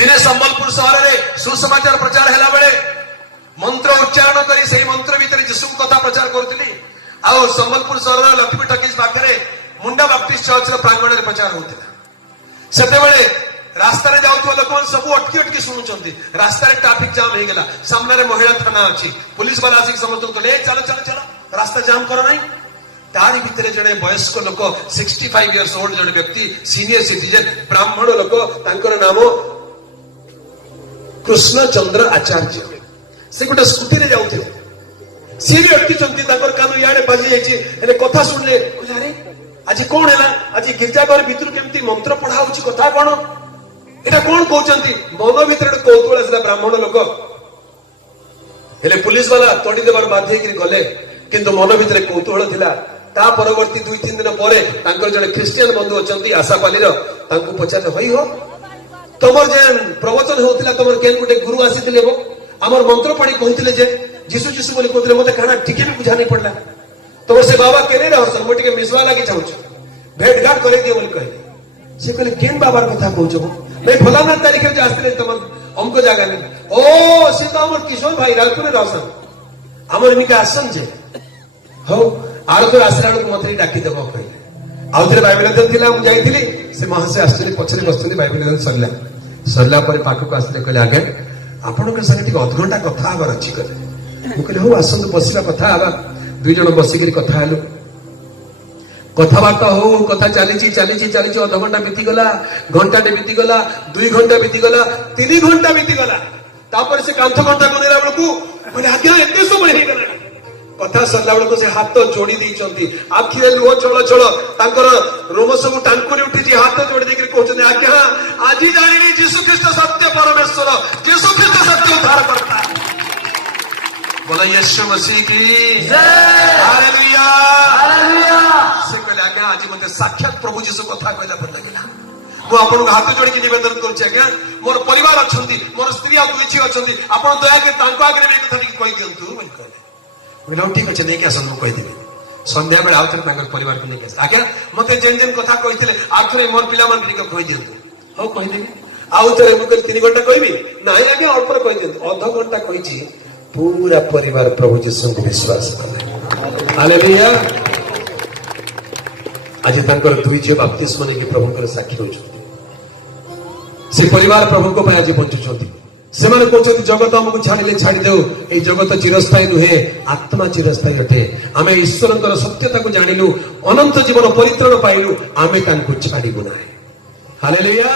दिने संबलपुर सहर में सुसमाचार प्रचार है बेले मंत्र उच्चारण कर मंत्र भितर जीशु कथा प्रचार करुली आउ संबलपुर सहर लक्ष्मी टकीज पाखे मुंडा बाप्टिस्ट चर्च प्रांगण में प्रचार होता से रास्तार जाऊा लोक सब अटकी अटकी शुणुंट रास्तार ट्राफिक जाम हो गला सामने महिला थाना अच्छी पुलिस वाला आसिक समस्त चलो चलो चलो रास्ता जाम करो नहीं तारी भितर जड़े वयस्क लोक 65 इयर्स ओल्ड जड़े व्यक्ति सीनियर सिटीजन ब्राह्मण लोक तांकर नाम कृष्ण चंद्र आचार्य से गोटे स्कूटी रे जाउथे सी भी अटकी कान इे बाजी जाइए कथा शुणले अरे आज कौन है आज गिरजाघर भितर केमती मंत्र पढ़ा होची कथा कौन एटा कौन कहते मन भितर कौतूहल आसला ब्राह्मण लोक हेले पुलिस वाला तोड़ी देवार बाध्य गले किंतु मन भितर कौतूहल थिला ता परवर्ती 2-3 दिन पर जड़े ख्रीस्टियन बंधु अच्छा आशापाली पचारे हई हो तुम जे प्रवचन होता तुम केन गोटे गुरु आसी आमर मंत्र पढ़ी कहते जे जीशु जीशु बोली कहते मत खाना टिके भी बुझा नहीं पड़ला तुम से बाबा केने रहसन मुझे मिसवा लगी चाहूँ भेट घाट कर दिए बोली कहले से कहले केन बाबार कथा कहूँ मैं फलाना तारीख में आसते तुम हमको जगह नहीं ओ सी तो आमर किशोर भाई राजपुर रहसन आमर मिका आसन जे हो आरथर आसला बेलू मत डाकीदेव कहले आउ थे बाइबल अध्ययन थी मुझे जाइली से महाशय आश्चर्य पछरे बस बाइबल अध्ययन सरला सरला पाखक आसले कहले आगे आपण संगे अधघंटा कथा हबार अच्छी कहले मुझे हो आसतु बसला कथा हवा 2 जन बसिक कथा हेलु कथबार्ता हो कथा चली चली अधघंटा बीतीगला घंटाटे बीतीगला 2 घंटा बीतीगला 3 घंटा बीतीगला तापर से कांथ घंटा गनेला बेलू बोले आज्ञा एते समय हो गला कथा सरला बेलू से हाथ जोड़ी दी आखिरे लुह छल छल रोम सब टांकुरी उठी हाथ जोड़ी देकर कहते आज्ञा आज जानी जीशु ख्रीस्ट सत्य परमेश्वर जीशु ख्रीस्ट सत्य उद्धार करता बोला यीशु मसीह की हालेलुया हालेलुया से कहले आज्ञा आज मते साक्षात प्रभु जीशु कथा कहला पर लगिला मु आपन हाथ जोड़ी के निवेदन करछि आज्ञा मोर परिवार अछंती मोर स्त्री आ दुई छी अछंती आपन दया के तांको आगे में कथा कहि दियंतु बोल कहले बोला ठीक अच्छे नहीं आसन कही देवी संध्या बेले आउे परिवार को लेकिन आज्ञा मत जेन जेन कथा कही आउे मोर पिला कही दिखाँ हाँ कहीदेवी आउे मुझे 3 घंटा कहबी ना आज्ञा अल्प कही दिखाँ अध घंटा कही पूरा परिवार प्रभु जीशु को विश्वास कले हालेलुया आज तंकर 2 झील बाप्तिस्म ने प्रभुकर साक्षी होती से परिवार प्रभु को आज बंचुंट से कहते जगत आमको छाड़े छाड़देव ये जगत चिरस्थायी नुहे आत्मा चिरस्थायी अटे आम ईश्वर सत्यता को जानिलु अनंत जीवन परित्राण पाइलु आमे छाड़ू ना हालेलुया।